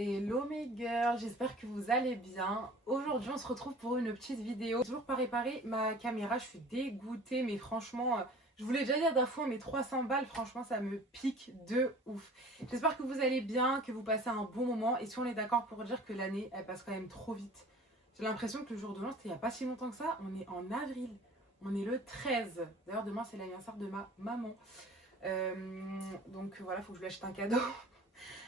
Hello mes girls, j'espère que vous allez bien. Aujourd'hui on se retrouve pour une petite vidéo. Toujours pas réparé ma caméra, je suis dégoûtée mais franchement, je vous l'ai déjà dit la dernière fois, mais 300 balles, franchement ça me pique de ouf. J'espère que vous allez bien, que vous passez un bon moment et si on est d'accord pour dire que l'année elle passe quand même trop vite. J'ai l'impression que le jour de l'an c'était il n'y a pas si longtemps que ça, on est en avril, on est le 13. D'ailleurs demain c'est l'anniversaire de ma maman. Donc voilà, faut que je lui achète un cadeau.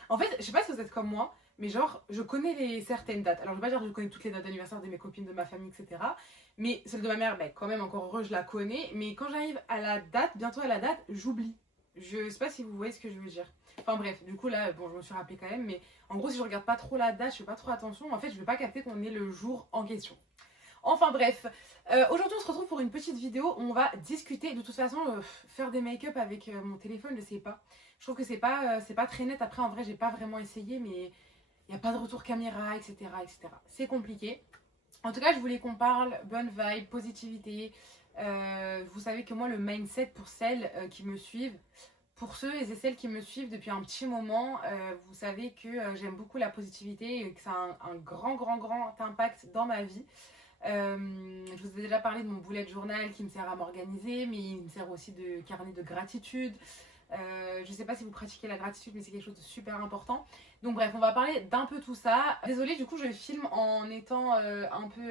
En fait, je sais pas si vous êtes comme moi, mais genre, je connais certaines dates. Alors, je vais pas dire que je connais toutes les dates d'anniversaire de mes copines, de ma famille, etc. Mais celle de ma mère, ben, quand même, encore heureux, je la connais. Mais quand j'arrive à la date, bientôt à la date, j'oublie. Je sais pas si vous voyez ce que je veux dire. Enfin bref, du coup là, bon, je me suis rappelé quand même, mais en gros, si je regarde pas trop la date, je fais pas trop attention, en fait, je vais pas capter qu'on est le jour en question. Enfin bref, aujourd'hui on se retrouve pour une petite vidéo où on va discuter. De toute façon, faire des make-up avec mon téléphone, je sais pas. Je trouve que c'est pas très net. Après, en vrai, j'ai pas vraiment essayé, mais il n'y a pas de retour caméra, etc. etc. C'est compliqué. En tout cas, je voulais qu'on parle bonne vibe, positivité. Vous savez que moi, le mindset pour celles qui me suivent, pour ceux et celles qui me suivent depuis un petit moment, vous savez que j'aime beaucoup la positivité et que ça a un grand impact dans ma vie. Je vous ai déjà parlé de mon bullet journal qui me sert à m'organiser, mais il me sert aussi de carnet de gratitude. Je ne sais pas si vous pratiquez la gratitude, mais c'est quelque chose de super important. Donc bref, on va parler d'un peu tout ça. Désolée, du coup, je filme en étant un peu...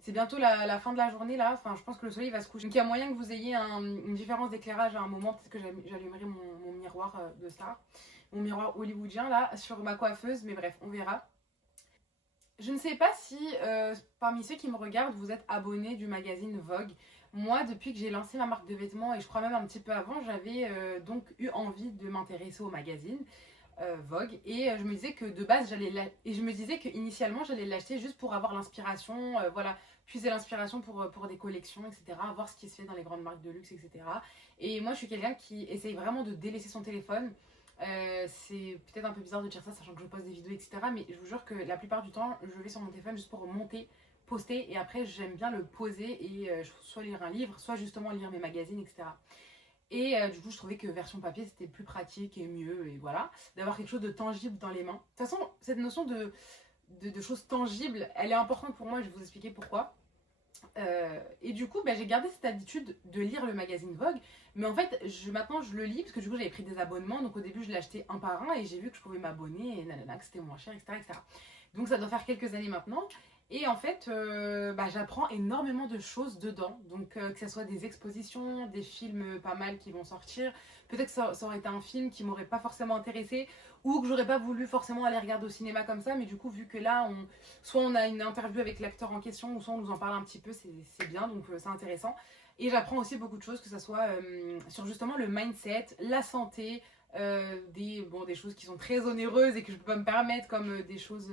c'est bientôt la fin de la journée, là. Enfin, je pense que le soleil va se coucher. Donc il y a moyen que vous ayez une différence d'éclairage à un moment. Peut-être que j'allumerai mon miroir de star. Mon miroir hollywoodien, là, sur ma coiffeuse. Mais bref, on verra. Je ne sais pas si parmi ceux qui me regardent, vous êtes abonnés du magazine Vogue. Moi, depuis que j'ai lancé ma marque de vêtements, et je crois même un petit peu avant, j'avais donc eu envie de m'intéresser au magazine Vogue. Et je me disais que de base, et je me disais que initialement j'allais l'acheter juste pour avoir l'inspiration, voilà, puiser l'inspiration pour des collections, etc. Voir ce qui se fait dans les grandes marques de luxe, etc. Et moi, je suis quelqu'un qui essaye vraiment de délaisser son téléphone. C'est peut-être un peu bizarre de dire ça, sachant que je poste des vidéos, etc. Mais je vous jure que la plupart du temps, je vais sur mon téléphone juste pour monter, poster, et après j'aime bien le poser et soit lire un livre, soit justement lire mes magazines, etc. Et du coup, je trouvais que version papier c'était plus pratique et mieux, et voilà, d'avoir quelque chose de tangible dans les mains. De toute façon, cette notion de choses tangibles, elle est importante pour moi, je vais vous expliquer pourquoi. Et du coup, bah, j'ai gardé cette habitude de lire le magazine Vogue. Mais en fait, maintenant, je le lis parce que du coup, j'avais pris des abonnements. Donc au début, je l'ai acheté un par un et j'ai vu que je pouvais m'abonner et nanana, que c'était moins cher, etc., etc. Donc ça doit faire quelques années maintenant. Et en fait, bah, j'apprends énormément de choses dedans. Donc que ce soit des expositions, des films pas mal qui vont sortir. Peut-être que ça aurait été un film qui m'aurait pas forcément intéressé ou que j'aurais pas voulu forcément aller regarder au cinéma comme ça. Mais du coup, vu que là, soit on a une interview avec l'acteur en question ou soit on nous en parle un petit peu, c'est bien, donc c'est intéressant. Et j'apprends aussi beaucoup de choses, que ce soit sur justement le mindset, la santé, des choses qui sont très onéreuses et que je peux pas me permettre, comme des choses...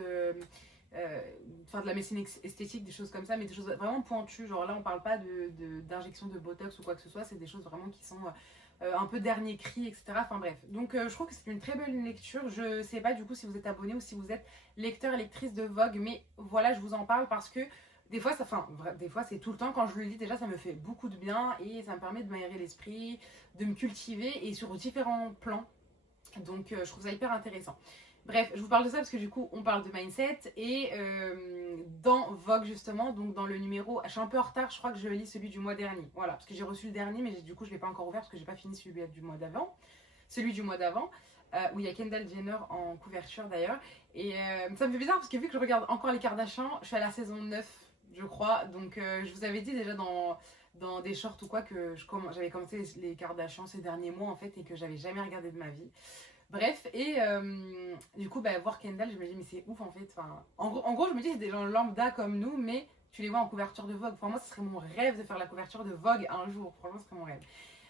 enfin de la médecine esthétique, des choses comme ça, mais des choses vraiment pointues. Genre là, on parle pas d'injection de botox ou quoi que ce soit, c'est des choses vraiment qui sont un peu dernier cri, etc. Enfin bref. Donc je trouve que c'est une très belle lecture. Je sais pas du coup si vous êtes abonné ou si vous êtes lecteur et lectrice de Vogue, mais voilà, je vous en parle parce que des fois, des fois c'est tout le temps. Quand je le lis, déjà, ça me fait beaucoup de bien et ça me permet de m'aérer l'esprit, de me cultiver et sur différents plans. Donc je trouve ça hyper intéressant. Bref, je vous parle de ça parce que du coup, on parle de mindset et dans Vogue justement, donc dans le numéro, je suis un peu en retard, je crois que je lis celui du mois dernier. Voilà, parce que j'ai reçu le dernier, mais du coup, je ne l'ai pas encore ouvert parce que j'ai pas fini celui du mois d'avant. Celui du mois d'avant, où il y a Kendall Jenner en couverture d'ailleurs. Et ça me fait bizarre parce que vu que je regarde encore les Kardashians, je suis à la saison 9, je crois. Donc je vous avais dit déjà dans des shorts ou quoi que j'avais commencé les Kardashians ces derniers mois en fait et que j'avais jamais regardé de ma vie. Bref, et du coup, bah, voir Kendall, je me dis, mais c'est ouf en fait. Enfin, en gros, je me dis, c'est des gens lambda comme nous, mais tu les vois en couverture de Vogue. Pour moi, ce serait mon rêve de faire la couverture de Vogue un jour. Franchement, ce serait mon rêve.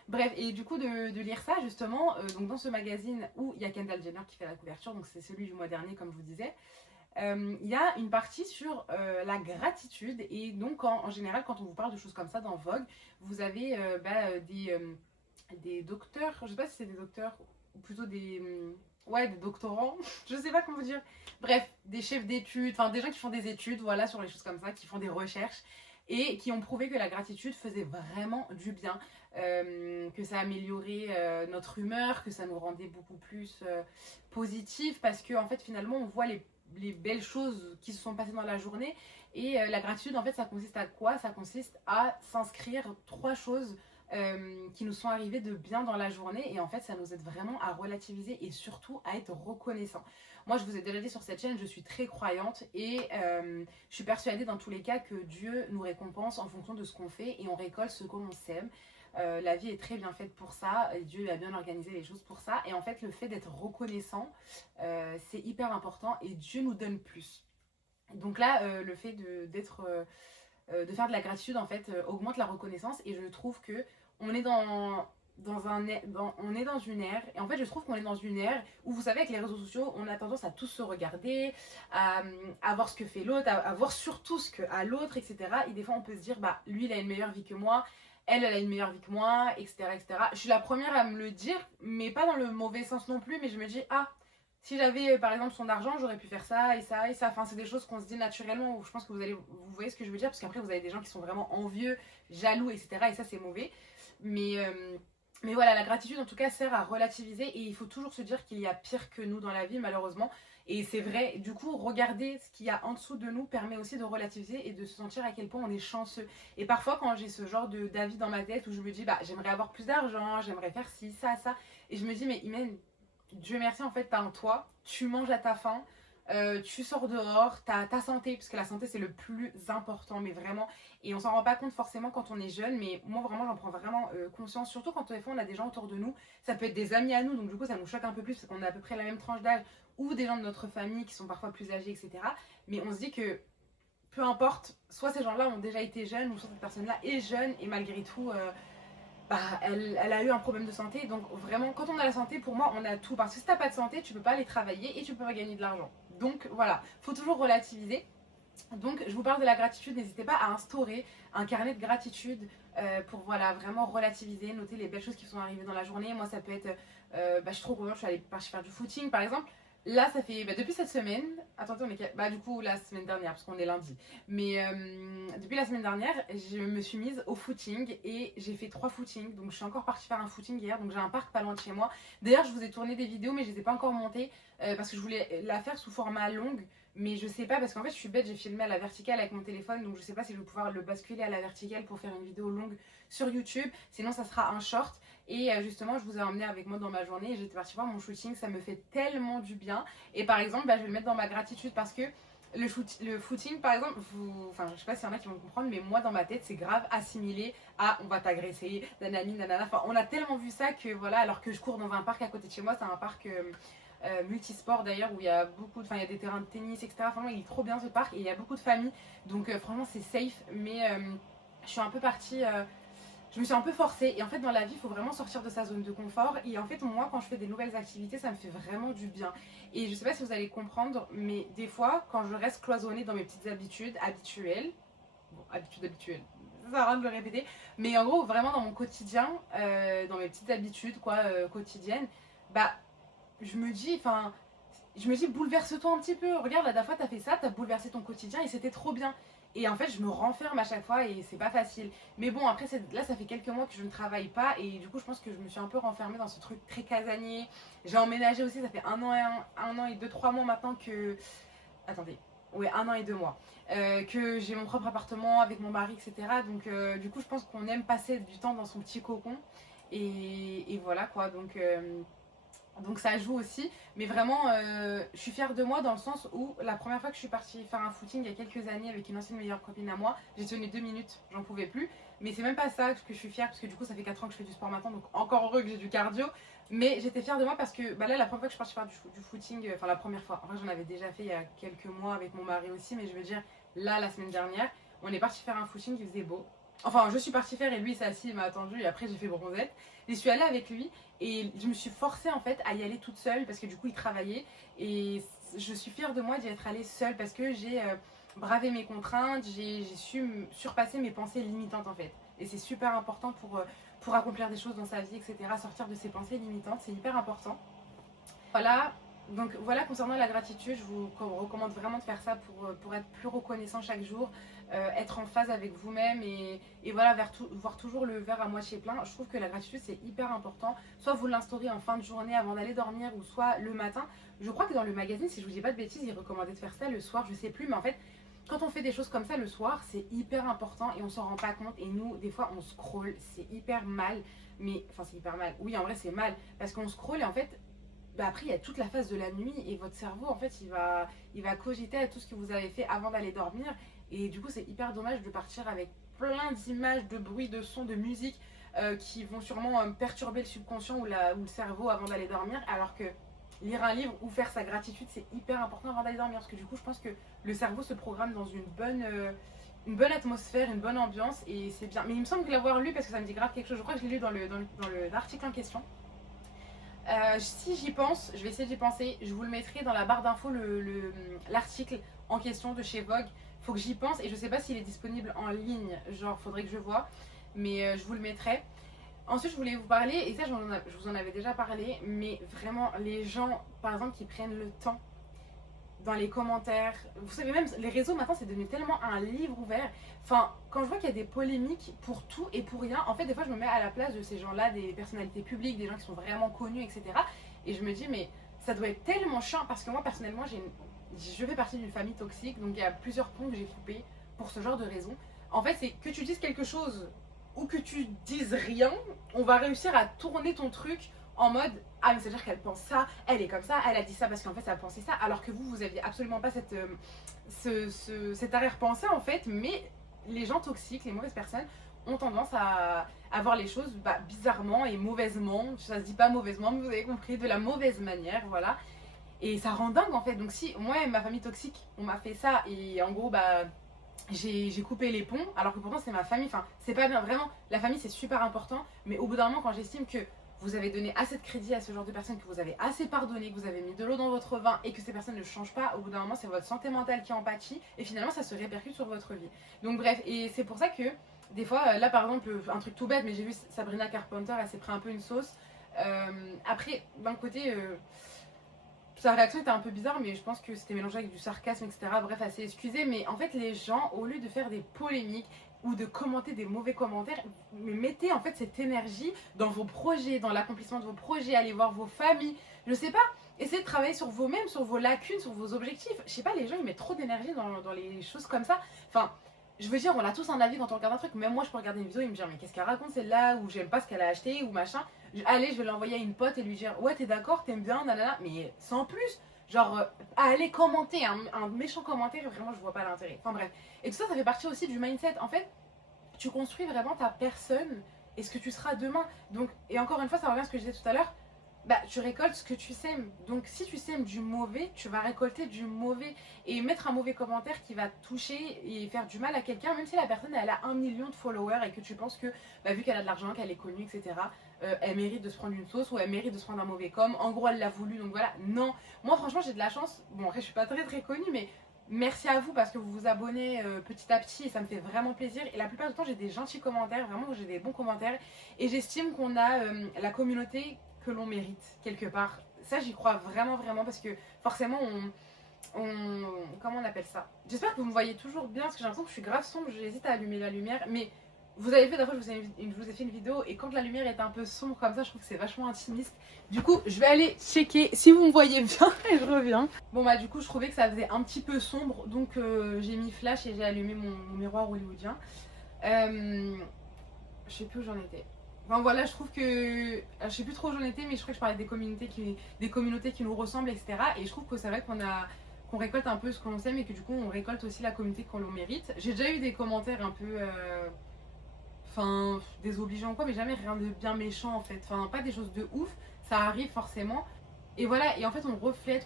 Bref, et du coup, de lire ça, justement, donc dans ce magazine où il y a Kendall Jenner qui fait la couverture, donc c'est celui du mois dernier, comme je vous disais, il y a une partie sur la gratitude. Et donc, en général, quand on vous parle de choses comme ça dans Vogue, vous avez des docteurs, je sais pas si c'est des docteurs ou plutôt des doctorants, je sais pas comment vous dire. Bref, des chefs d'études, enfin des gens qui font des études, voilà, sur les choses comme ça, qui font des recherches. et qui ont prouvé que la gratitude faisait vraiment du bien, que ça améliorait notre humeur, que ça nous rendait beaucoup plus positifs, parce que en fait finalement on voit les belles choses qui se sont passées dans la journée. Et la gratitude, en fait, ça consiste à quoi? Ça consiste à s'inscrire 3 choses qui nous sont arrivées de bien dans la journée. Et en fait, ça nous aide vraiment à relativiser et surtout à être reconnaissant. Moi, je vous ai déjà dit sur cette chaîne, je suis très croyante et je suis persuadée dans tous les cas que Dieu nous récompense en fonction de ce qu'on fait et on récolte ce que l'on sème. La vie est très bien faite pour ça, et Dieu a bien organisé les choses pour ça. Et en fait, le fait d'être reconnaissant, c'est hyper important et Dieu nous donne plus. Donc là, le fait de faire de la gratitude, en fait, augmente la reconnaissance. Et je trouve que on est on est dans une ère, et en fait je trouve qu'on est dans une ère où, vous savez, avec les réseaux sociaux, on a tendance à tous se regarder, à voir ce que fait l'autre, à voir surtout ce que a l'autre, etc. Et des fois on peut se dire, bah lui il a une meilleure vie que moi, elle a une meilleure vie que moi, etc., etc. Je suis la première à me le dire, mais pas dans le mauvais sens non plus, mais je me dis, ah, si j'avais par exemple son argent, j'aurais pu faire ça et ça et ça. Enfin, c'est des choses qu'on se dit naturellement. Je pense que vous voyez ce que je veux dire, parce qu'après vous avez des gens qui sont vraiment envieux, jaloux, etc. Et ça c'est mauvais. Mais, euh, mais voilà, la gratitude en tout cas sert à relativiser, et il faut toujours se dire qu'il y a pire que nous dans la vie, malheureusement. Et c'est vrai, du coup, regarder ce qu'il y a en dessous de nous permet aussi de relativiser et de se sentir à quel point on est chanceux. Et parfois, quand j'ai ce genre d'avis dans ma tête où je me dis, bah j'aimerais avoir plus d'argent, j'aimerais faire ci, ça, et je me dis, mais Imen, Dieu merci, en fait, t'as un toit, tu manges à ta faim, tu sors dehors, t'as ta santé, parce que la santé c'est le plus important, mais vraiment, et on s'en rend pas compte forcément quand on est jeune, mais moi vraiment j'en prends vraiment conscience, surtout quand des fois on a des gens autour de nous, ça peut être des amis à nous, donc du coup ça nous choque un peu plus parce qu'on a à peu près la même tranche d'âge, ou des gens de notre famille qui sont parfois plus âgés, etc. Mais on se dit que peu importe, soit ces gens-là ont déjà été jeunes, ou soit cette personne-là est jeune, et malgré tout, bah, elle a eu un problème de santé. Donc vraiment, quand on a la santé, pour moi, on a tout. Parce que si t'as pas de santé, tu peux pas aller travailler et tu peux pas gagner de l'argent. Donc voilà, faut toujours relativiser. Donc je vous parle de la gratitude, n'hésitez pas à instaurer un carnet de gratitude pour voilà, vraiment relativiser, noter les belles choses qui sont arrivées dans la journée. Moi ça peut être, bah, je suis trop contente, je suis allée partir faire du footing par exemple. Là ça fait, bah, depuis cette semaine, attendez on est, bah du coup la semaine dernière parce qu'on est lundi. Mais depuis la semaine dernière, je me suis mise au footing et j'ai fait 3 footings. Donc je suis encore partie faire un footing hier, donc j'ai un parc pas loin de chez moi. D'ailleurs je vous ai tourné des vidéos mais je les ai pas encore montées parce que je voulais la faire sous format longue. Mais je sais pas, parce qu'en fait je suis bête, j'ai filmé à la verticale avec mon téléphone, donc je sais pas si je vais pouvoir le basculer à la verticale pour faire une vidéo longue sur YouTube. Sinon ça sera un short. Et justement je vous ai emmené avec moi dans ma journée et j'étais partie voir mon shooting, ça me fait tellement du bien. Et par exemple bah, je vais le mettre dans ma gratitude parce que le footing par exemple, enfin je sais pas s'il y en a qui vont comprendre, mais moi dans ma tête c'est grave assimilé à on va t'agresser, nanani nanana. Enfin on a tellement vu ça que voilà, alors que je cours dans un parc à côté de chez moi, c'est un parc multisport d'ailleurs, où il y a beaucoup de, enfin il y a des terrains de tennis, etc. Franchement il est trop bien ce parc et il y a beaucoup de familles, donc franchement c'est safe. Mais je suis un peu partie, je me suis un peu forcée, et en fait dans la vie il faut vraiment sortir de sa zone de confort. Et en fait moi quand je fais des nouvelles activités ça me fait vraiment du bien. Et je sais pas si vous allez comprendre, mais des fois quand je reste cloisonnée dans mes petites habitudes habituelles, bon habitudes habituelles, ça sert à rien de le répéter, mais en gros vraiment dans mon quotidien, dans mes petites habitudes quoi, quotidiennes, bah je me dis, enfin, je me dis, bouleverse-toi un petit peu. Regarde, la dernière fois, t'as fait ça, t'as bouleversé ton quotidien et c'était trop bien. Et en fait, je me renferme à chaque fois et c'est pas facile. Mais bon, après, là, ça fait quelques mois que je ne travaille pas et du coup, je pense que je me suis un peu renfermée dans ce truc très casanier. J'ai emménagé aussi, ça fait un an et 2, 3 mois maintenant que. Attendez. Ouais, 1 an et 2 mois. Que j'ai mon propre appartement avec mon mari, etc. Donc, du coup, je pense qu'on aime passer du temps dans son petit cocon. Et voilà quoi. Donc ça joue aussi, mais vraiment je suis fière de moi dans le sens où la première fois que je suis partie faire un footing il y a quelques années avec une ancienne meilleure copine à moi, j'ai tenu 2 minutes, j'en pouvais plus. Mais c'est même pas ça que je suis fière, parce que du coup ça fait 4 ans que je fais du sport maintenant, donc encore heureux que j'ai du cardio. Mais j'étais fière de moi parce que bah là la première fois que je suis partie faire du footing, enfin la première fois, en vrai j'en avais déjà fait il y a quelques mois avec mon mari aussi, mais je veux dire là la semaine dernière, on est parti faire un footing, il faisait beau. Enfin, je suis partie faire et lui il s'est assis, il m'a attendu et après j'ai fait bronzette. Et je suis allée avec lui et je me suis forcée en fait à y aller toute seule parce que du coup il travaillait. Et je suis fière de moi d'y être allée seule parce que j'ai bravé mes contraintes, j'ai su surpasser mes pensées limitantes en fait. Et c'est super important pour accomplir des choses dans sa vie, etc. Sortir de ses pensées limitantes, c'est hyper important. Voilà, Donc voilà, concernant la gratitude, je vous recommande vraiment de faire ça pour être plus reconnaissant chaque jour, être en phase avec vous-même et voilà, voir toujours le verre à moitié plein. Je trouve que la gratitude c'est hyper important. Soit vous l'instaurez en fin de journée avant d'aller dormir ou soit le matin. Je crois que dans le magazine, si je vous dis pas de bêtises, il recommandait de faire ça le soir, je sais plus, mais en fait, quand on fait des choses comme ça le soir, c'est hyper important et on s'en rend pas compte. Et nous, des fois, on scrolle, c'est hyper mal. Mais, enfin, c'est hyper mal. Oui, en vrai, c'est mal. Parce qu'on scrolle et en fait, bah après, il y a toute la phase de la nuit et votre cerveau, en fait, il va cogiter à tout ce que vous avez fait avant d'aller dormir. Et du coup, c'est hyper dommage de partir avec plein d'images, de bruits, de sons, de musique qui vont sûrement perturber le subconscient ou le cerveau avant d'aller dormir. Alors que lire un livre ou faire sa gratitude, c'est hyper important avant d'aller dormir. Parce que du coup, je pense que le cerveau se programme dans une bonne atmosphère, une bonne ambiance et c'est bien. Mais il me semble que l'avoir lu parce que ça me dit grave quelque chose. Je crois que je l'ai lu dans l'article en question. Si j'y pense, je vais essayer d'y penser. Je vous le mettrai dans la barre d'infos, l'article en question de chez Vogue. Faut que j'y pense et je sais pas s'il est disponible en ligne. Genre, faudrait que je vois. Mais je vous le mettrai. Ensuite, je voulais vous parler, et ça, je vous en avais déjà parlé, mais vraiment, les gens, par exemple, qui prennent le temps dans les commentaires. Vous savez, même les réseaux maintenant, c'est devenu tellement un livre ouvert. Enfin, quand je vois qu'il y a des polémiques pour tout et pour rien, en fait, des fois, je me mets à la place de ces gens-là, des personnalités publiques, des gens qui sont vraiment connus, etc. Et je me dis, mais ça doit être tellement chiant parce que moi, personnellement, je fais partie d'une famille toxique, donc il y a plusieurs ponts que j'ai coupés pour ce genre de raisons. En fait, c'est que tu dises quelque chose ou que tu dises rien, on va réussir à tourner ton truc en mode ah mais c'est à dire qu'elle pense ça, elle est comme ça, elle a dit ça parce qu'en fait ça a pensé ça, alors que vous aviez absolument pas cette arrière-pensée en fait, mais les gens toxiques, les mauvaises personnes ont tendance à voir les choses bizarrement et mauvaisement, ça se dit pas mauvaisement mais vous avez compris, de la mauvaise manière, voilà, et ça rend dingue en fait. Donc si moi et ma famille toxique on m'a fait ça et en gros j'ai coupé les ponts, alors que pourtant c'est ma famille, enfin c'est pas bien, vraiment, la famille c'est super important, mais au bout d'un moment quand j'estime que vous avez donné assez de crédit à ce genre de personnes, que vous avez assez pardonné, que vous avez mis de l'eau dans votre vin et que ces personnes ne changent pas, au bout d'un moment c'est votre santé mentale qui en pâtit et finalement ça se répercute sur votre vie. Donc bref, et c'est pour ça que des fois, là par exemple, un truc tout bête, mais j'ai vu Sabrina Carpenter, elle s'est pris un peu une sauce. Après, d'un côté... sa réaction était un peu bizarre, mais je pense que c'était mélangé avec du sarcasme, etc. Bref, elle s'est excusée. Mais en fait, les gens, au lieu de faire des polémiques ou de commenter des mauvais commentaires, mais mettez en fait cette énergie dans vos projets, dans l'accomplissement de vos projets, allez voir vos familles. Je sais pas, essayez de travailler sur vous-même, sur vos lacunes, sur vos objectifs. Je sais pas, les gens ils mettent trop d'énergie dans les choses comme ça. Enfin, je veux dire, on a tous un avis quand on regarde un truc. Même moi, je peux regarder une vidéo et me dire, mais qu'est-ce qu'elle raconte celle-là, ou j'aime pas ce qu'elle a acheté, ou machin. Allez, je vais l'envoyer à une pote et lui dire, ouais, t'es d'accord, t'aimes bien, nanana, mais sans plus. Genre, allez commenter, un méchant commentaire, vraiment, je vois pas l'intérêt. Enfin bref. Et tout ça, ça fait partie aussi du mindset. En fait, tu construis vraiment ta personne et ce que tu seras demain. Donc, et encore une fois, ça revient à ce que je disais tout à l'heure. Bah, tu récoltes ce que tu sèmes. Donc, si tu sèmes du mauvais, tu vas récolter du mauvais. Et mettre un mauvais commentaire qui va toucher et faire du mal à quelqu'un, même si la personne elle a 1 million de followers et que tu penses que, bah, vu qu'elle a de l'argent, qu'elle est connue, etc., elle mérite de se prendre une sauce ou elle mérite de se prendre un mauvais com. En gros, elle l'a voulu. Donc voilà, non. Moi, franchement, j'ai de la chance. Bon, après, je suis pas très très connue, mais merci à vous parce que vous vous abonnez petit à petit et ça me fait vraiment plaisir. Et la plupart du temps, j'ai des gentils commentaires, vraiment, j'ai des bons commentaires. Et j'estime qu'on a la communauté que l'on mérite quelque part. Ça, j'y crois vraiment, vraiment parce que forcément, comment on appelle ça? J'espère que vous me voyez toujours bien parce que j'ai l'impression que je suis grave sombre. J'hésite à allumer la lumière, mais vous avez vu, d'abord, je vous ai fait une vidéo et quand la lumière est un peu sombre comme ça, je trouve que c'est vachement intimiste. Du coup, je vais aller checker si vous me voyez bien et je reviens. Bon bah du coup, je trouvais que ça faisait un petit peu sombre, donc j'ai mis flash et j'ai allumé mon miroir hollywoodien. Je sais plus où j'en étais. Enfin voilà, je trouve que... Je sais plus trop où j'en étais, mais je crois que je parlais des communautés qui nous ressemblent, etc. Et je trouve que c'est vrai qu'on récolte un peu ce qu'on sait, mais que du coup, on récolte aussi la communauté qu'on le mérite. J'ai déjà eu des commentaires un peu... Enfin, désobligeants ou quoi, mais jamais rien de bien méchant en fait. Enfin, pas des choses de ouf, ça arrive forcément. Et voilà, et en fait, on reflète,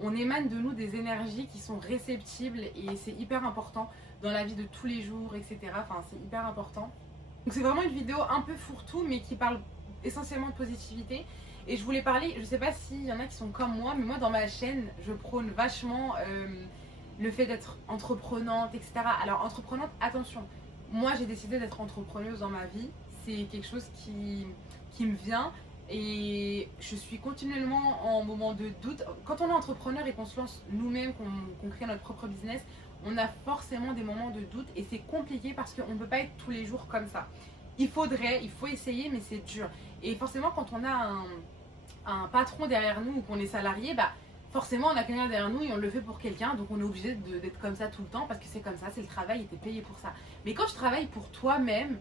on émane de nous des énergies qui sont réceptibles et c'est hyper important dans la vie de tous les jours, etc. Enfin, c'est hyper important. Donc c'est vraiment une vidéo un peu fourre-tout mais qui parle essentiellement de positivité. Et je voulais parler, je sais pas s'il y en a qui sont comme moi, mais moi dans ma chaîne, je prône vachement le fait d'être entreprenante, etc. Alors entreprenante, attention, moi j'ai décidé d'être entrepreneuse dans ma vie, c'est quelque chose qui me vient. Et je suis continuellement en moment de doute. Quand on est entrepreneur et qu'on se lance nous-mêmes, qu'on crée notre propre business, on a forcément des moments de doute et c'est compliqué parce qu'on ne peut pas être tous les jours comme ça. Il faut essayer, mais c'est dur. Et forcément, quand on a un patron derrière nous ou qu'on est salarié, bah forcément on a quelqu'un derrière nous et on le fait pour quelqu'un, donc on est obligé d'être comme ça tout le temps parce que c'est comme ça, c'est le travail et t'es payé pour ça. Mais quand je travaille pour toi-même,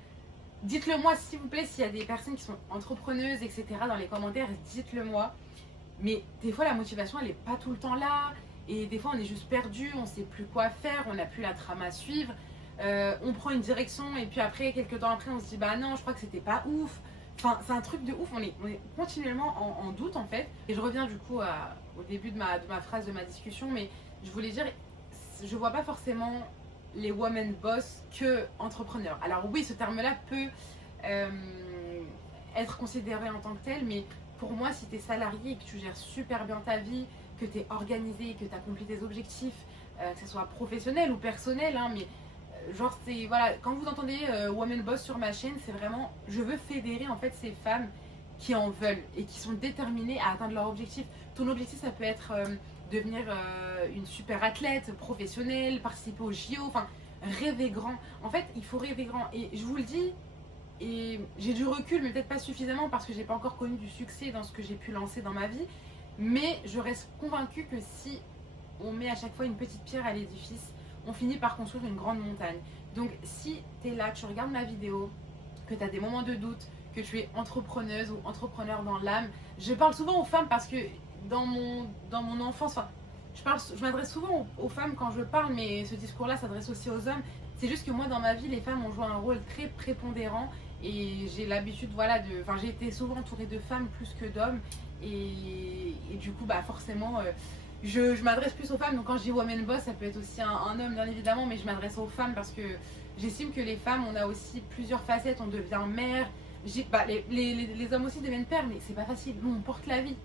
dites-le moi s'il vous plaît, s'il y a des personnes qui sont entrepreneuses, etc. dans les commentaires, dites-le moi. Mais des fois la motivation elle est pas tout le temps là et des fois on est juste perdu, on sait plus quoi faire, on n'a plus la trame à suivre. On prend une direction et puis après, quelques temps après, on se dit bah non, je crois que c'était pas ouf. Enfin, c'est un truc de ouf, on est continuellement en doute en fait. Et je reviens du coup au début de ma phrase de ma discussion, mais je voulais dire, je vois pas forcément les women boss que entrepreneurs. Alors oui, ce terme-là peut euh, être considéré en tant que tel, mais pour moi, si tu es salarié et que tu gères super bien ta vie, que tu es organisé, que tu accomplis tes objectifs, que ce soit professionnel ou personnel, hein, mais genre c'est voilà, quand vous entendez Woman Boss sur ma chaîne, c'est vraiment je veux fédérer en fait ces femmes qui en veulent et qui sont déterminées à atteindre leur objectif. Ton objectif ça peut être devenir une super athlète professionnelle, participer au JO, enfin rêver grand. En fait, il faut rêver grand et je vous le dis et j'ai du recul mais peut-être pas suffisamment parce que j'ai pas encore connu du succès dans ce que j'ai pu lancer dans ma vie, mais je reste convaincue que si on met à chaque fois une petite pierre à l'édifice, on finit par construire une grande montagne. Donc si tu es là, tu regardes ma vidéo, que tu as des moments de doute, que tu es entrepreneuse ou entrepreneur dans l'âme, je parle souvent aux femmes parce que dans mon enfance, enfin, je m'adresse souvent aux femmes quand je parle, mais ce discours-là s'adresse aussi aux hommes. C'est juste que moi, dans ma vie, les femmes ont joué un rôle très prépondérant et j'ai l'habitude, voilà, enfin, j'ai été souvent entourée de femmes plus que d'hommes et du coup, bah, forcément, je m'adresse plus aux femmes. Donc quand je dis woman boss, ça peut être aussi un homme, bien évidemment, mais je m'adresse aux femmes parce que j'estime que les femmes, on a aussi plusieurs facettes. On devient mère, bah, les hommes aussi deviennent pères, mais c'est pas facile. Nous, on porte la vie.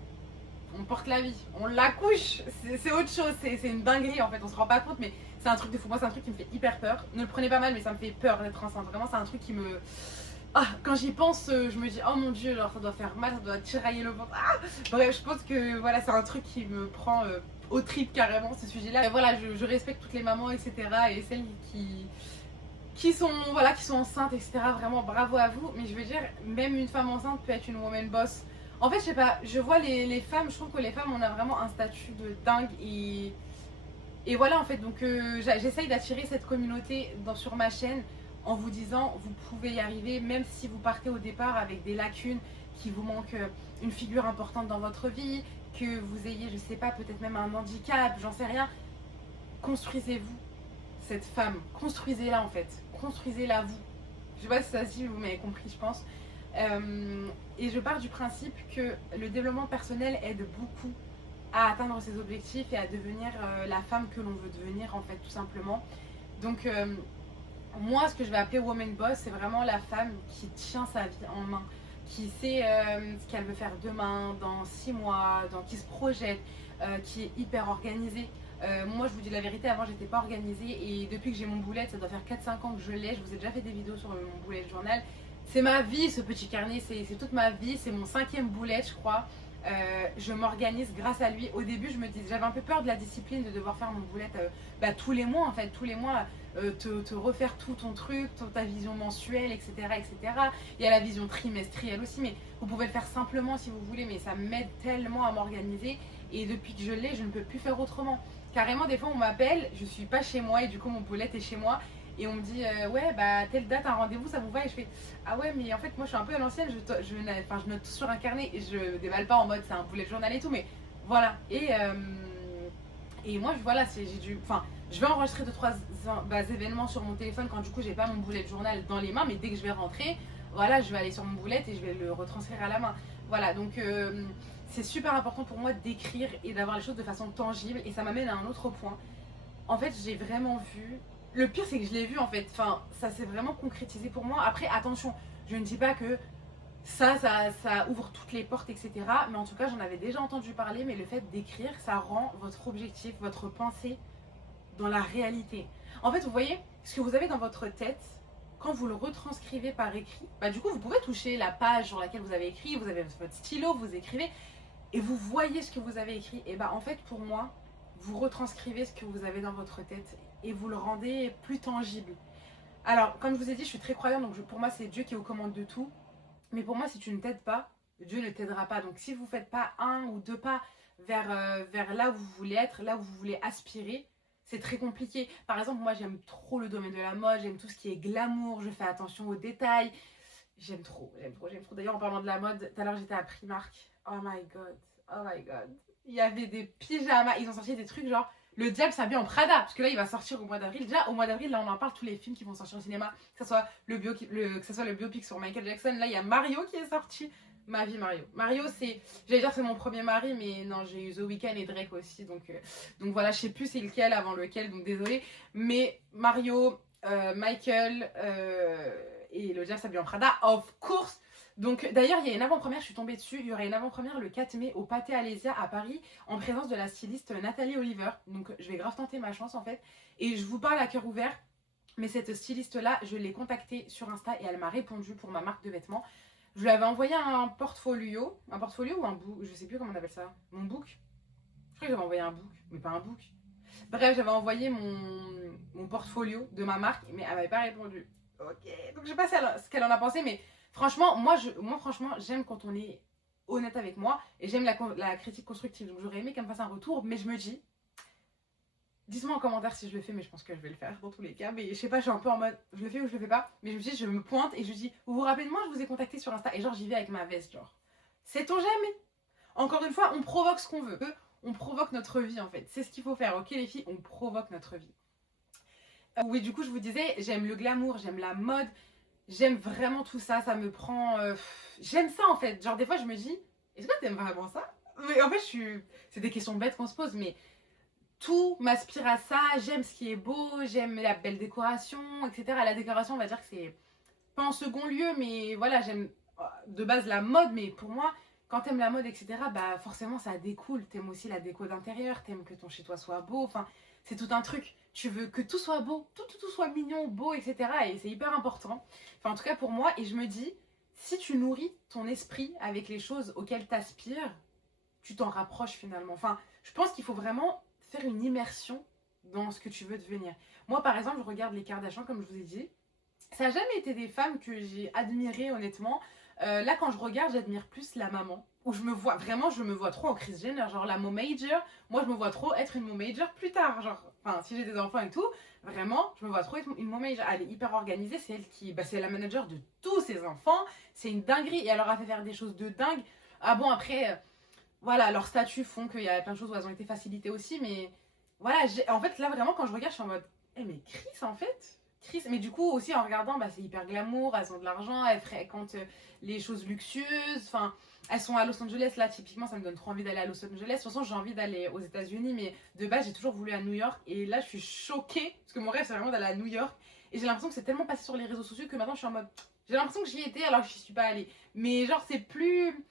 On porte la vie, on l'accouche, c'est autre chose, c'est une dinguerie en fait, on se rend pas compte, mais c'est un truc de fou. Moi, c'est un truc qui me fait hyper peur. Ne le prenez pas mal, mais ça me fait peur d'être enceinte. Vraiment, c'est un truc qui me. Ah, quand j'y pense, je me dis, oh mon dieu, genre ça doit faire mal, ça doit tirailler le ventre. Ah, bref, je pense que voilà, c'est un truc qui me prend au trip carrément, ce sujet-là. Et voilà, je respecte toutes les mamans, etc. Et celles qui sont, voilà, qui sont enceintes, etc. Vraiment, bravo à vous. Mais je veux dire, même une femme enceinte peut être une woman boss. En fait, je sais pas, je vois les femmes, je trouve que les femmes, on a vraiment un statut de dingue et voilà en fait, donc j'essaye d'attirer cette communauté sur ma chaîne en vous disant vous pouvez y arriver même si vous partez au départ avec des lacunes, qu'il vous manque une figure importante dans votre vie, que vous ayez, je sais pas, peut-être même un handicap, j'en sais rien. Construisez-vous cette femme, construisez-la en fait, construisez-la vous. Je sais pas si ça se dit, vous m'avez compris, je pense. Et je pars du principe que le développement personnel aide beaucoup à atteindre ses objectifs et à devenir la femme que l'on veut devenir en fait tout simplement. Donc moi ce que je vais appeler woman boss, c'est vraiment la femme qui tient sa vie en main, qui sait ce qu'elle veut faire demain, dans 6 mois, qui se projette, qui est hyper organisée. Moi je vous dis la vérité, avant j'étais pas organisée et depuis que j'ai mon bullet, ça doit faire 4-5 ans que je l'ai, je vous ai déjà fait des vidéos sur mon bullet journal. C'est ma vie ce petit carnet, c'est toute ma vie, c'est mon 5e bullet je crois. Je m'organise grâce à lui. Au début, j'avais un peu peur de la discipline, de devoir faire mon bullet tous les mois en fait, tous les mois te refaire tout ton truc, ta vision mensuelle, etc., etc. Il y a la vision trimestrielle aussi, mais vous pouvez le faire simplement si vous voulez, mais ça m'aide tellement à m'organiser et depuis que je l'ai, je ne peux plus faire autrement. Carrément, des fois on m'appelle, je suis pas chez moi et du coup mon bullet est chez moi. Et on me dit ouais bah telle date un rendez-vous ça vous va, et je fais ah ouais mais en fait moi je suis un peu à l'ancienne, je note tout sur un carnet et je déballe pas en mode c'est un bullet journal et tout, mais voilà. Et moi voilà, je vais enregistrer 2-3 événements sur mon téléphone quand du coup j'ai pas mon bullet journal dans les mains, mais dès que je vais rentrer, voilà, je vais aller sur mon bullet et je vais le retranscrire à la main. Voilà, donc c'est super important pour moi d'écrire et d'avoir les choses de façon tangible, et ça m'amène à un autre point. En fait j'ai vraiment vu. Le pire, c'est que je l'ai vu en fait. Enfin, ça s'est vraiment concrétisé pour moi. Après, attention, je ne dis pas que ça ouvre toutes les portes, etc. Mais en tout cas, j'en avais déjà entendu parler. Mais le fait d'écrire, ça rend votre objectif, votre pensée dans la réalité. En fait, vous voyez, ce que vous avez dans votre tête, quand vous le retranscrivez par écrit, bah du coup vous pouvez toucher la page sur laquelle vous avez écrit, vous avez votre stylo, vous écrivez et vous voyez ce que vous avez écrit. Et bah en fait pour moi, vous retranscrivez ce que vous avez dans votre tête et vous le rendez plus tangible. Alors comme je vous ai dit, je suis très croyante, donc pour moi c'est Dieu qui est aux commandes de tout. Mais pour moi si tu ne t'aides pas, Dieu ne t'aidera pas. Donc si vous ne faites pas un ou deux pas vers là où vous voulez être, là où vous voulez aspirer, c'est très compliqué. Par exemple, moi j'aime trop le domaine de la mode, j'aime tout ce qui est glamour, je fais attention aux détails. J'aime trop, j'aime trop, j'aime trop. D'ailleurs, en parlant de la mode, tout à l'heure j'étais à Primark. Oh my god, oh my god. Il y avait des pyjamas, ils ont sorti des trucs genre le diable s'habille en Prada, parce que là il va sortir au mois d'avril. Déjà au mois d'avril, là on en parle, tous les films qui vont sortir au cinéma, que ce soit que ce soit le biopic sur Michael Jackson. Là il y a Mario qui est sorti. Ma vie Mario. Mario c'est, j'allais dire c'est mon premier mari, mais non j'ai eu The Weeknd et Drake aussi, donc voilà, je sais plus c'est lequel avant lequel, donc désolé. Mais Mario, Michael et le diable s'habille en Prada, of course. Donc d'ailleurs il y a une avant-première, je suis tombée dessus, il y aura une avant-première le 4 mai au Pâté Alésia à Paris en présence de la styliste Nathalie Oliver. Donc je vais grave tenter ma chance en fait. Et je vous parle à cœur ouvert, mais cette styliste là, je l'ai contactée sur Insta et elle m'a répondu pour ma marque de vêtements. Je lui avais envoyé un portfolio ou un book, je sais plus comment on appelle ça, mon book. Je crois que j'avais envoyé un book, mais pas un book. Bref, j'avais envoyé mon portfolio de ma marque, mais elle m'avait pas répondu. Ok, donc je sais pas ce qu'elle en a pensé, mais franchement, moi franchement, j'aime quand on est honnête avec moi et j'aime la critique constructive. Donc j'aurais aimé qu'elle me fasse un retour, mais je me dis, dites-moi en commentaire si je le fais, mais je pense que je vais le faire dans tous les cas. Mais je sais pas, je suis un peu en mode, je le fais ou je le fais pas. Mais je me dis, je me pointe et je dis, vous vous rappelez de moi, je vous ai contacté sur Insta. Et genre, j'y vais avec ma veste, genre. Sait-on jamais? Encore une fois, on provoque ce qu'on veut. On provoque notre vie, en fait. C'est ce qu'il faut faire, ok les filles? On provoque notre vie. Oui, du coup, je vous disais, j'aime le glamour, j'aime la mode. J'aime vraiment tout ça, ça me prend... J'aime ça, en fait. Genre, des fois, je me dis, est-ce que t'aimes vraiment ça? Mais en fait, c'est des questions bêtes qu'on se pose, mais... Tout m'aspire à ça, j'aime ce qui est beau, j'aime la belle décoration, etc. La décoration, on va dire que c'est pas en second lieu, mais voilà, j'aime de base la mode, mais pour moi, quand t'aimes la mode, etc., bah forcément ça découle. T'aimes aussi la déco d'intérieur, t'aimes que ton chez-toi soit beau, enfin, c'est tout un truc. Tu veux que tout soit beau, tout soit mignon, beau, etc. Et c'est hyper important. Enfin, en tout cas pour moi, et je me dis, si tu nourris ton esprit avec les choses auxquelles t'aspires, tu t'en rapproches finalement. Enfin, je pense qu'il faut vraiment faire une immersion dans ce que tu veux devenir. Moi, par exemple, je regarde les Kardashians, comme je vous ai dit. Ça n'a jamais été des femmes que j'ai admirées, honnêtement. Là, quand je regarde, j'admire plus la maman. Où je me vois, vraiment, je me vois trop en Kris Jenner. Genre, la momager, moi, je me vois trop être une momager plus tard. Genre, enfin, si j'ai des enfants et tout, vraiment, je me vois trop être une momager. Elle est hyper organisée, c'est elle qui... Bah, c'est la manager de tous ses enfants. C'est une dinguerie. Et elle leur a fait faire des choses de dingue. Ah bon, après... Voilà, leurs statuts font qu'il y a plein de choses où elles ont été facilitées aussi, mais voilà, en fait, là vraiment, quand je regarde, je suis en mode, eh, mais Chris, en fait, Chris, mais du coup, aussi en regardant, bah, c'est hyper glamour, elles ont de l'argent, elles fréquentent les choses luxueuses, enfin, elles sont à Los Angeles, là, typiquement, ça me donne trop envie d'aller à Los Angeles. De toute façon, j'ai envie d'aller aux États-Unis, mais de base, j'ai toujours voulu à New York, et là, je suis choquée, parce que mon rêve, c'est vraiment d'aller à New York, et j'ai l'impression que c'est tellement passé sur les réseaux sociaux que maintenant, je suis en mode, j'ai l'impression que j'y étais alors que je suis pas allée, mais genre, c'est plus.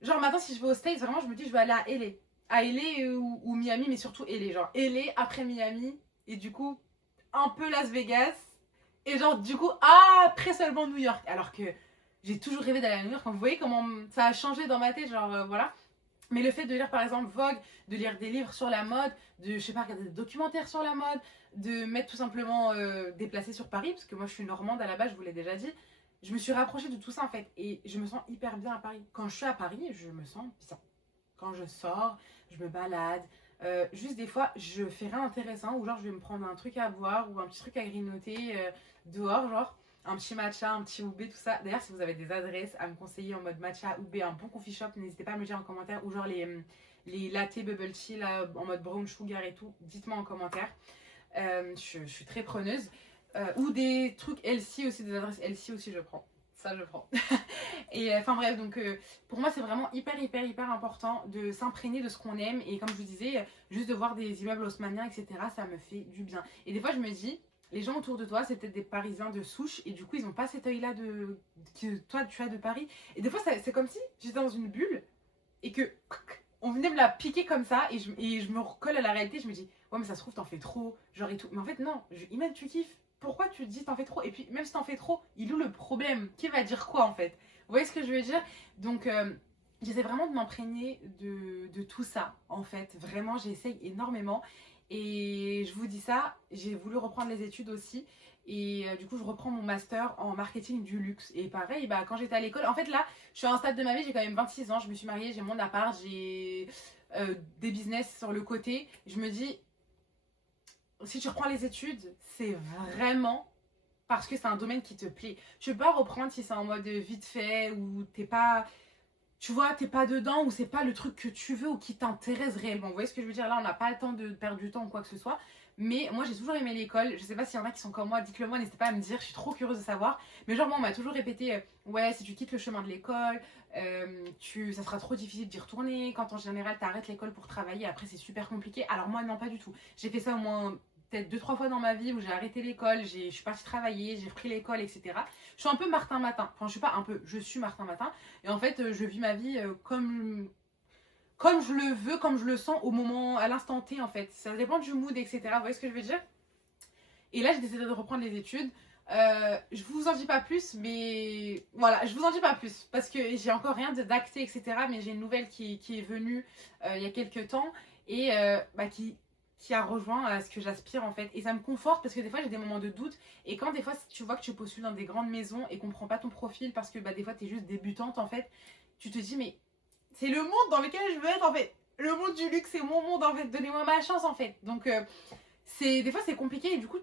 Genre maintenant si je vais aux States, vraiment je me dis je vais aller à LA. À LA ou Miami, mais surtout LA. Genre LA après Miami et du coup un peu Las Vegas. Et genre du coup après seulement New York. Alors que j'ai toujours rêvé d'aller à New York. Vous voyez comment ça a changé dans ma tête, genre voilà. Mais le fait de lire par exemple Vogue, de lire des livres sur la mode, de je sais pas regarder des documentaires sur la mode, de mettre tout simplement déplacer sur Paris, parce que moi je suis normande à la base, je vous l'ai déjà dit. Je me suis rapprochée de tout ça en fait et je me sens hyper bien à Paris. Quand je suis à Paris, je me sens bien. Quand je sors, je me balade. Juste des fois, je fais rien intéressant ou genre je vais me prendre un truc à boire ou un petit truc à grignoter dehors, genre un petit matcha, un petit oubé, tout ça. D'ailleurs, si vous avez des adresses à me conseiller en mode matcha, oubé, un bon coffee shop, n'hésitez pas à me le dire en commentaire ou genre les latte bubble tea là, en mode brown sugar et tout, dites-moi en commentaire. Je suis très preneuse. Ou des trucs healthy aussi, des adresses healthy aussi, je prends. Ça, je prends. Et enfin bref, donc pour moi, c'est vraiment hyper important de s'imprégner de ce qu'on aime. Et comme je vous disais, juste de voir des immeubles haussmanniens, etc., ça me fait du bien. Et des fois, je me dis, les gens autour de toi, c'est peut-être des Parisiens de souche. Et du coup, ils n'ont pas cet œil-là que toi, tu as de Paris. Et des fois, c'est comme si j'étais dans une bulle et que on venait me la piquer comme ça. Et je me recolle à la réalité. Je me dis, ouais, mais ça se trouve, t'en fais trop. Genre et tout. Mais en fait, non. Iman, tu kiffes. pourquoi tu te dis t'en fais trop? Et puis même si t'en fais trop, il est où le problème? Qui va dire quoi en fait? Vous voyez ce que je veux dire? Donc j'essaie vraiment de m'imprégner de tout ça en fait. Vraiment j'essaye énormément. Et je vous dis ça, j'ai voulu reprendre les études aussi. Et du coup je reprends mon master en marketing du luxe. Et pareil, bah, quand j'étais à l'école, en fait là, je suis à un stade de ma vie, j'ai quand même 26 ans, je me suis mariée, j'ai mon appart, j'ai des business sur le côté. Je me dis, si tu reprends les études, c'est vraiment parce que c'est un domaine qui te plaît. Tu peux pas reprendre si c'est en mode vite fait ou t'es pas, tu vois, t'es pas dedans ou c'est pas le truc que tu veux ou qui t'intéresse réellement. Vous voyez ce que je veux dire? Là, on n'a pas le temps de perdre du temps ou quoi que ce soit. Mais moi, j'ai toujours aimé l'école. Je sais pas s'il y en a qui sont comme moi, dites-le moi, n'hésitez pas à me dire. Je suis trop curieuse de savoir. Mais genre, moi, on m'a toujours répété, ouais, si tu quittes le chemin de l'école, ça sera trop difficile d'y retourner. Quand en général, t'arrêtes l'école pour travailler, après, c'est super compliqué. Alors moi, non, pas du tout. J'ai fait ça au moins peut-être 2-3 fois dans ma vie où j'ai arrêté l'école, je suis partie travailler, j'ai repris l'école, etc. Je suis un peu Martin Matin. Enfin, je suis pas un peu, je suis Martin Matin. Et en fait, je vis ma vie comme je le veux, comme je le sens au moment, à l'instant T, en fait. Ça dépend du mood, etc. Vous voyez ce que je veux dire? Et là, j'ai décidé de reprendre les études. Je vous en dis pas plus, mais voilà, je vous en dis pas plus parce que j'ai encore rien d'acté, etc. Mais j'ai une nouvelle qui est venue il y a quelques temps et qui a rejoint à ce que j'aspire en fait. Et ça me conforte parce que des fois j'ai des moments de doute. Et quand des fois tu vois que tu postules dans des grandes maisons et qu'on prend pas ton profil parce que des fois tu es juste débutante en fait, tu te dis mais c'est le monde dans lequel je veux être en fait. Le monde du luxe, c'est mon monde en fait. Donnez-moi ma chance en fait. Donc des fois c'est compliqué et du coup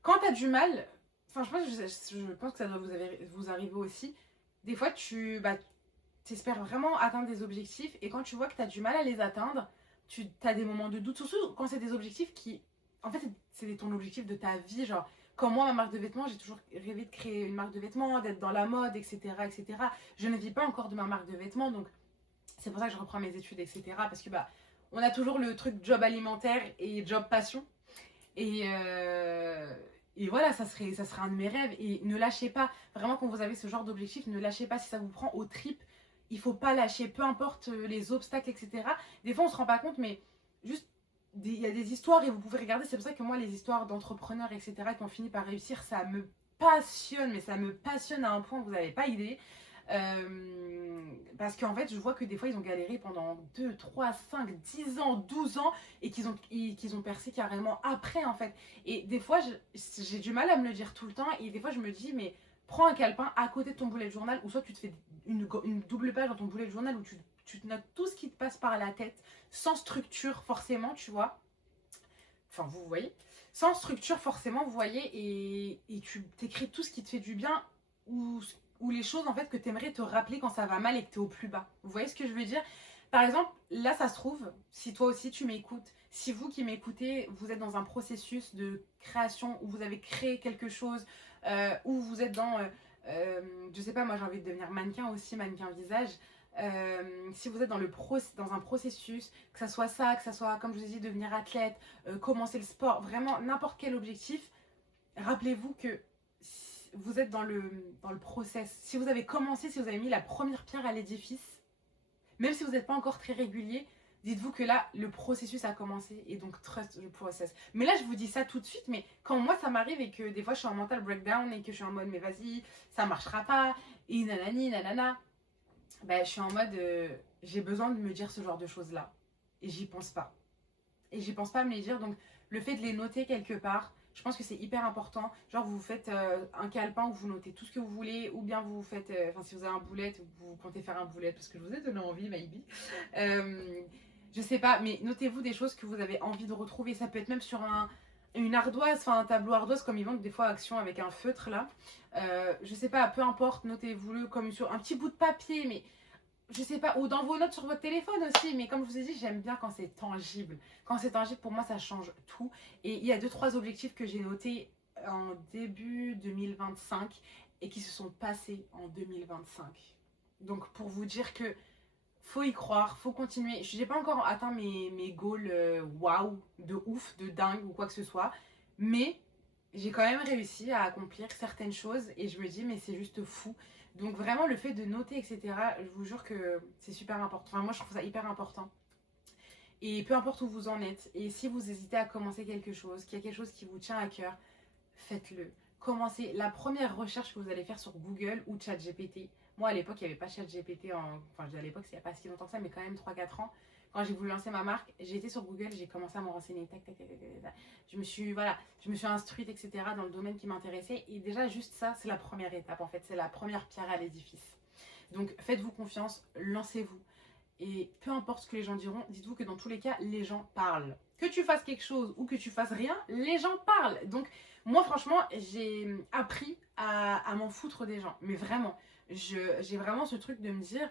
quand t'as du mal, enfin je pense que ça doit vous arriver aussi. Des fois t'espères vraiment atteindre des objectifs et quand tu vois que t'as du mal à les atteindre, tu as des moments de doute, surtout quand c'est des objectifs qui, en fait c'est ton objectif de ta vie, genre comme moi ma marque de vêtements, j'ai toujours rêvé de créer une marque de vêtements, d'être dans la mode, etc., etc. Je ne vis pas encore de ma marque de vêtements, donc c'est pour ça que je reprends mes études, etc. Parce que on a toujours le truc job alimentaire et job passion. Et, et voilà, ça serait un de mes rêves. Et ne lâchez pas, vraiment quand vous avez ce genre d'objectif, ne lâchez pas si ça vous prend aux tripes. Il faut pas lâcher, peu importe les obstacles, etc. Des fois on se rend pas compte, mais juste il y a des histoires et vous pouvez regarder. C'est pour ça que moi les histoires d'entrepreneurs, etc. qui ont fini par réussir, ça me passionne, mais ça me passionne à un point que vous n'avez pas idée. Parce qu'en fait, je vois que des fois, ils ont galéré pendant 2, 3, 5, 10 ans, 12 ans et qu'ils ont percé carrément après, en fait. Et des fois, j'ai du mal à me le dire tout le temps. Et des fois, je me dis, mais prends un calepin à côté de ton bullet journal ou soit tu te fais une double page dans ton bullet journal où tu te notes tout ce qui te passe par la tête, sans structure forcément, tu vois. Enfin, vous voyez. Sans structure forcément, vous voyez. Et tu t'écris tout ce qui te fait du bien ou les choses en fait que tu aimerais te rappeler quand ça va mal et que tu es au plus bas. Vous voyez ce que je veux dire? Par exemple, là ça se trouve, si toi aussi tu m'écoutes, si vous qui m'écoutez, vous êtes dans un processus de création où vous avez créé quelque chose, où vous êtes dans, je sais pas, moi j'ai envie de devenir mannequin aussi, mannequin visage. Si vous êtes dans un processus, que ça soit comme je vous ai dit, devenir athlète, commencer le sport, vraiment n'importe quel objectif, rappelez-vous que vous êtes dans le process. Si vous avez commencé, si vous avez mis la première pierre à l'édifice, même si vous n'êtes pas encore très régulier, dites-vous que là, le processus a commencé et donc trust le process. Mais là, je vous dis ça tout de suite, mais quand moi ça m'arrive et que des fois je suis en mental breakdown et que je suis en mode mais vas-y, ça marchera pas, et nanani, nanana, je suis en mode j'ai besoin de me dire ce genre de choses-là. Et j'y pense pas. Et j'y pense pas à me les dire, donc le fait de les noter quelque part, je pense que c'est hyper important. Genre, vous faites un calepin où vous notez tout ce que vous voulez, ou bien vous faites, si vous avez un bullet, vous comptez faire un bullet parce que je vous ai donné envie, maybe. Je sais pas, mais notez-vous des choses que vous avez envie de retrouver. Ça peut être même sur une ardoise, enfin un tableau ardoise, comme ils vendent des fois Action avec un feutre là. Je sais pas, peu importe, notez-vous-le comme sur un petit bout de papier, mais je sais pas, ou dans vos notes sur votre téléphone aussi, mais comme je vous ai dit, j'aime bien quand c'est tangible. Quand c'est tangible, pour moi, ça change tout. Et il y a 2-3 objectifs que j'ai notés en début 2025 et qui se sont passés en 2025. Donc, pour vous dire que faut y croire, faut continuer. Je n'ai pas encore atteint mes goals waouh, de ouf, de dingue ou quoi que ce soit, mais j'ai quand même réussi à accomplir certaines choses et je me dis, mais c'est juste fou. Donc vraiment le fait de noter, etc., je vous jure que c'est super important. Enfin moi je trouve ça hyper important. Et peu importe où vous en êtes, et si vous hésitez à commencer quelque chose, qu'il y a quelque chose qui vous tient à cœur, faites-le. Commencez la première recherche que vous allez faire sur Google ou ChatGPT. Moi, à l'époque, il n'y avait pas ChatGPT, enfin, je dis à l'époque, c'est il n'y a pas si longtemps que ça, mais quand même 3-4 ans. Quand j'ai voulu lancer ma marque, j'ai été sur Google, j'ai commencé à me renseigner, tac, tac, tac, tac, tac, tac. Je me suis instruite, etc., dans le domaine qui m'intéressait. Et déjà, juste ça, c'est la première étape, en fait. C'est la première pierre à l'édifice. Donc, faites-vous confiance, lancez-vous. Et peu importe ce que les gens diront, dites-vous que dans tous les cas, les gens parlent. Que tu fasses quelque chose ou que tu fasses rien, les gens parlent. Donc, moi, franchement, j'ai appris à m'en foutre des gens. Mais vraiment, j'ai vraiment ce truc de me dire,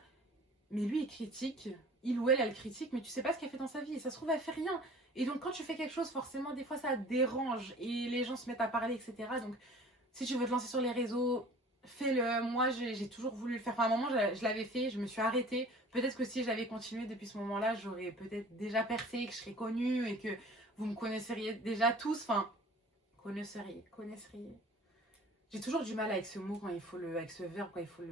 mais lui, il critique, il ou elle critique, mais tu sais pas ce qu'elle fait dans sa vie. Et ça se trouve, elle fait rien. Et donc, quand tu fais quelque chose, forcément, des fois, ça dérange. Et les gens se mettent à parler, etc. Donc, si tu veux te lancer sur les réseaux, fais-le. Moi, j'ai toujours voulu le faire. Enfin, à un moment, je l'avais fait, je me suis arrêtée. Peut-être que si j'avais continué depuis ce moment-là, j'aurais peut-être déjà percé, que je serais connue et que vous me connaisseriez déjà tous. Enfin, connaisseriez. J'ai toujours du mal avec ce mot quand il faut avec ce verbe quand il faut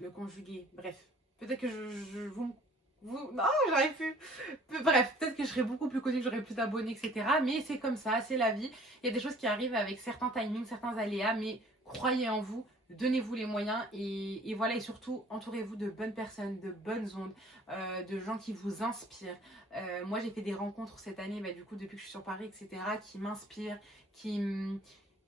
le conjuguer. Bref, peut-être que non, j'arrive plus. Bref, peut-être que je serais beaucoup plus connue, que j'aurais plus d'abonnés, etc. Mais c'est comme ça, c'est la vie. Il y a des choses qui arrivent avec certains timings, certains aléas, mais croyez en vous. Donnez-vous les moyens et voilà, et surtout entourez-vous de bonnes personnes, de bonnes ondes, de gens qui vous inspirent. Moi j'ai fait des rencontres cette année, du coup depuis que je suis sur Paris, etc., qui m'inspirent,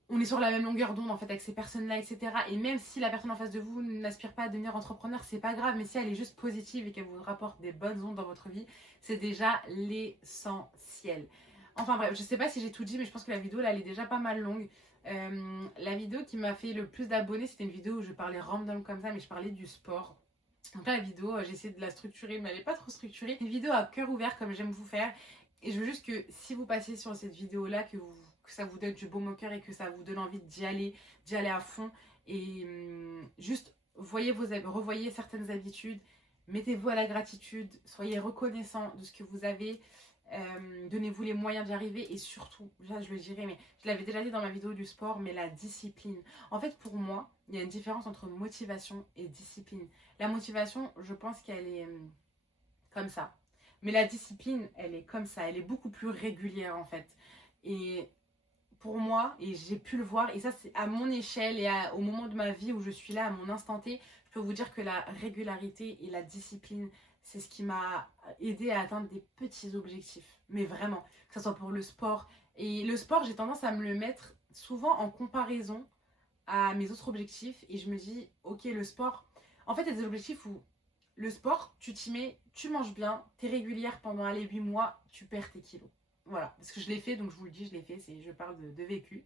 on est sur la même longueur d'onde en fait avec ces personnes-là, etc. Et même si la personne en face de vous n'aspire pas à devenir entrepreneur, c'est pas grave, mais si elle est juste positive et qu'elle vous rapporte des bonnes ondes dans votre vie, c'est déjà l'essentiel. Enfin bref, je sais pas si j'ai tout dit, mais je pense que la vidéo là elle est déjà pas mal longue. La vidéo qui m'a fait le plus d'abonnés, c'était une vidéo où je parlais random comme ça, mais je parlais du sport. Donc là, la vidéo, j'ai essayé de la structurer, mais elle n'est pas trop structurée. Une vidéo à cœur ouvert comme j'aime vous faire. Et je veux juste que si vous passez sur cette vidéo-là, que ça vous donne du baume au cœur et que ça vous donne envie d'y aller à fond. Et juste revoyez certaines habitudes, mettez-vous à la gratitude, soyez reconnaissant de ce que vous avez. Donnez-vous les moyens d'y arriver et surtout, là je le dirais, mais je l'avais déjà dit dans ma vidéo du sport, mais la discipline. En fait, pour moi, il y a une différence entre motivation et discipline. La motivation, je pense qu'elle est comme ça. Mais la discipline, elle est comme ça. Elle est beaucoup plus régulière en fait. Et pour moi, et j'ai pu le voir, et ça c'est à mon échelle et au moment de ma vie où je suis là, à mon instant T, je peux vous dire que la régularité et la discipline, c'est ce qui m'a aidé à atteindre des petits objectifs. Mais vraiment, que ce soit pour le sport. Et le sport, j'ai tendance à me le mettre souvent en comparaison à mes autres objectifs. Et je me dis, ok, le sport, en fait, il y a des objectifs où le sport, tu t'y mets, tu manges bien, tu es régulière pendant 8 mois, tu perds tes kilos. Voilà, parce que je l'ai fait, donc je vous le dis, je l'ai fait, je parle de vécu.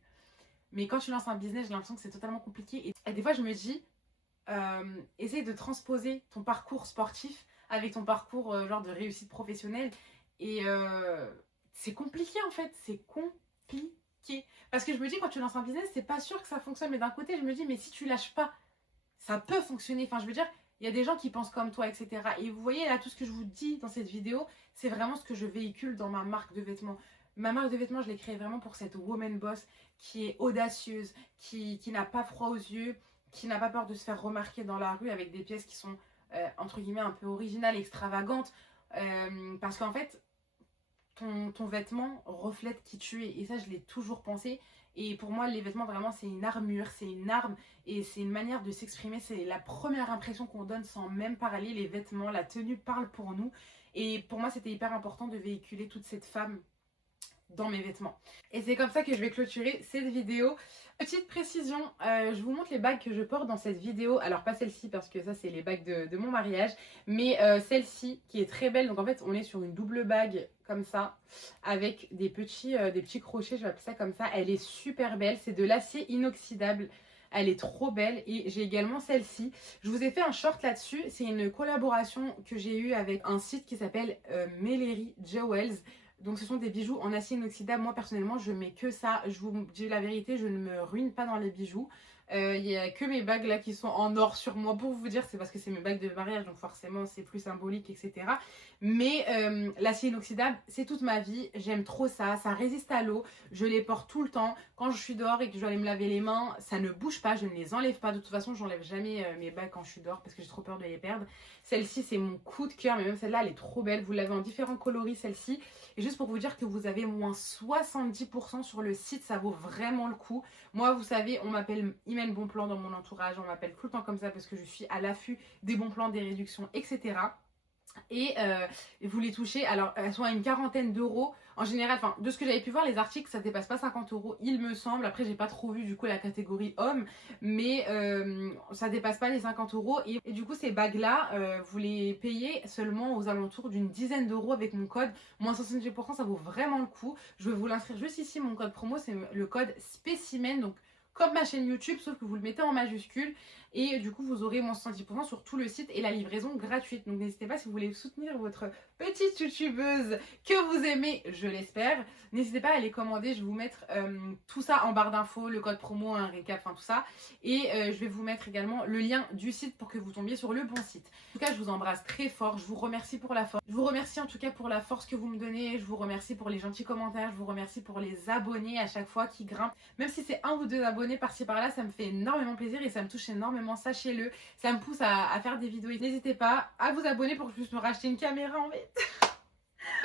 Mais quand tu lances un business, j'ai l'impression que c'est totalement compliqué. Et des fois, je me dis, essaye de transposer ton parcours sportif avec ton parcours genre de réussite professionnelle. Et c'est compliqué en fait, c'est compliqué. Parce que je me dis, quand tu lances un business, c'est pas sûr que ça fonctionne. Mais d'un côté, je me dis, mais si tu lâches pas, ça peut fonctionner. Enfin, je veux dire, il y a des gens qui pensent comme toi, etc. Et vous voyez là, tout ce que je vous dis dans cette vidéo, c'est vraiment ce que je véhicule dans ma marque de vêtements. Ma marque de vêtements, je l'ai créée vraiment pour cette woman boss qui est audacieuse, qui n'a pas froid aux yeux, qui n'a pas peur de se faire remarquer dans la rue avec des pièces qui sont, entre guillemets, un peu originales, extravagantes. Parce qu'en fait, ton vêtement reflète qui tu es. Et ça, je l'ai toujours pensé. Et pour moi, les vêtements, vraiment, c'est une armure, c'est une arme. Et c'est une manière de s'exprimer. C'est la première impression qu'on donne sans même parler. Les vêtements, la tenue parlent pour nous. Et pour moi, c'était hyper important de véhiculer toute cette femme dans mes vêtements. Et c'est comme ça que je vais clôturer cette vidéo. Petite précision, je vous montre les bagues que je porte dans cette vidéo. Alors pas celle-ci parce que ça c'est les bagues de mon mariage, mais celle-ci qui est très belle. Donc en fait on est sur une double bague comme ça avec des petits crochets, je vais appeler ça comme ça. Elle est super belle, c'est de l'acier inoxydable. Elle est trop belle et j'ai également celle-ci. Je vous ai fait un short là-dessus. C'est une collaboration que j'ai eue avec un site qui s'appelle Mellery Jewels. Donc ce sont des bijoux en acier inoxydable. Moi personnellement je mets que ça. Je vous dis la vérité, je ne me ruine pas dans les bijoux. Il n'y a que mes bagues là qui sont en or sur moi. Pour vous dire, c'est parce que c'est mes bagues de mariage, donc forcément c'est plus symbolique, etc. Mais l'acier inoxydable, c'est toute ma vie. J'aime trop ça. Ça résiste à l'eau. Je les porte tout le temps. Quand je suis dehors et que je dois aller me laver les mains, ça ne bouge pas. Je ne les enlève pas. De toute façon, j'enlève jamais mes bagues quand je suis dehors parce que j'ai trop peur de les perdre. Celle-ci, c'est mon coup de cœur, mais même celle-là, elle est trop belle. Vous l'avez en différents coloris, celle-ci. Et juste pour vous dire que vous avez moins 70% sur le site, ça vaut vraiment le coup. Moi, vous savez, on m'appelle Imen Bonplan dans mon entourage, on m'appelle tout le temps comme ça parce que je suis à l'affût des bons plans, des réductions, etc. Et vous les touchez, alors elles sont à une quarantaine d'euros. En général, enfin de ce que j'avais pu voir, les articles ça dépasse pas 50 euros, il me semble. Après, j'ai pas trop vu du coup la catégorie homme, mais ça dépasse pas les 50 euros. Et du coup, ces bagues là, vous les payez seulement aux alentours d'une dizaine d'euros avec mon code. Moins 70%, ça vaut vraiment le coup. Je vais vous l'inscrire juste ici. Mon code promo, c'est le code spécimen. Donc, comme ma chaîne YouTube, sauf que vous le mettez en majuscule. Et du coup, vous aurez moins 70% sur tout le site et la livraison gratuite. Donc, n'hésitez pas si vous voulez soutenir votre petite youtubeuse que vous aimez, je l'espère. N'hésitez pas à les commander. Je vais vous mettre tout ça en barre d'infos, le code promo, un récap, enfin tout ça. Et je vais vous mettre également le lien du site pour que vous tombiez sur le bon site. En tout cas, je vous embrasse très fort. Je vous remercie pour la force. Je vous remercie en tout cas pour la force que vous me donnez. Je vous remercie pour les gentils commentaires. Je vous remercie pour les abonnés à chaque fois qui grimpent. Même si c'est 1 ou 2 abonnés par-ci par-là, ça me fait énormément plaisir et ça me touche énormément. Sachez-le, ça me pousse à faire des vidéos. N'hésitez pas à vous abonner pour que je puisse me racheter une caméra en fait.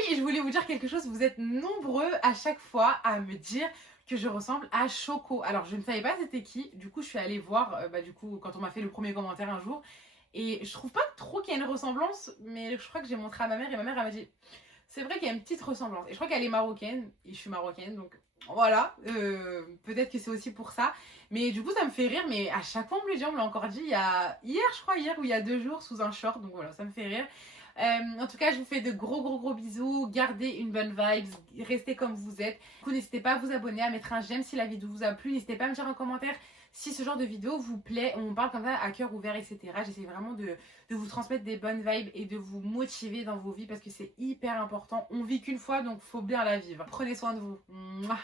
Et je voulais vous dire quelque chose, vous êtes nombreux à chaque fois à me dire que je ressemble à Choco. Alors je ne savais pas c'était qui, du coup je suis allée voir du coup quand on m'a fait le premier commentaire un jour. Et je trouve pas trop qu'il y a une ressemblance, mais je crois que j'ai montré à ma mère et ma mère elle m'a dit c'est vrai qu'il y a une petite ressemblance. Et je crois qu'elle est marocaine et je suis marocaine donc voilà, peut-être que c'est aussi pour ça. Mais du coup ça me fait rire, mais à chaque fois on me le dit, on me l'a encore dit hier je crois, hier ou il y a 2 jours sous un short. Donc voilà, ça me fait rire. En tout cas, je vous fais de gros bisous. Gardez une bonne vibe. Restez comme vous êtes. Du coup, n'hésitez pas à vous abonner, à mettre un j'aime si la vidéo vous a plu. N'hésitez pas à me dire en commentaire si ce genre de vidéo vous plaît. On parle comme ça à cœur ouvert, etc. J'essaie vraiment de vous transmettre des bonnes vibes et de vous motiver dans vos vies parce que c'est hyper important. On vit qu'une fois, donc faut bien la vivre. Prenez soin de vous. Mouah.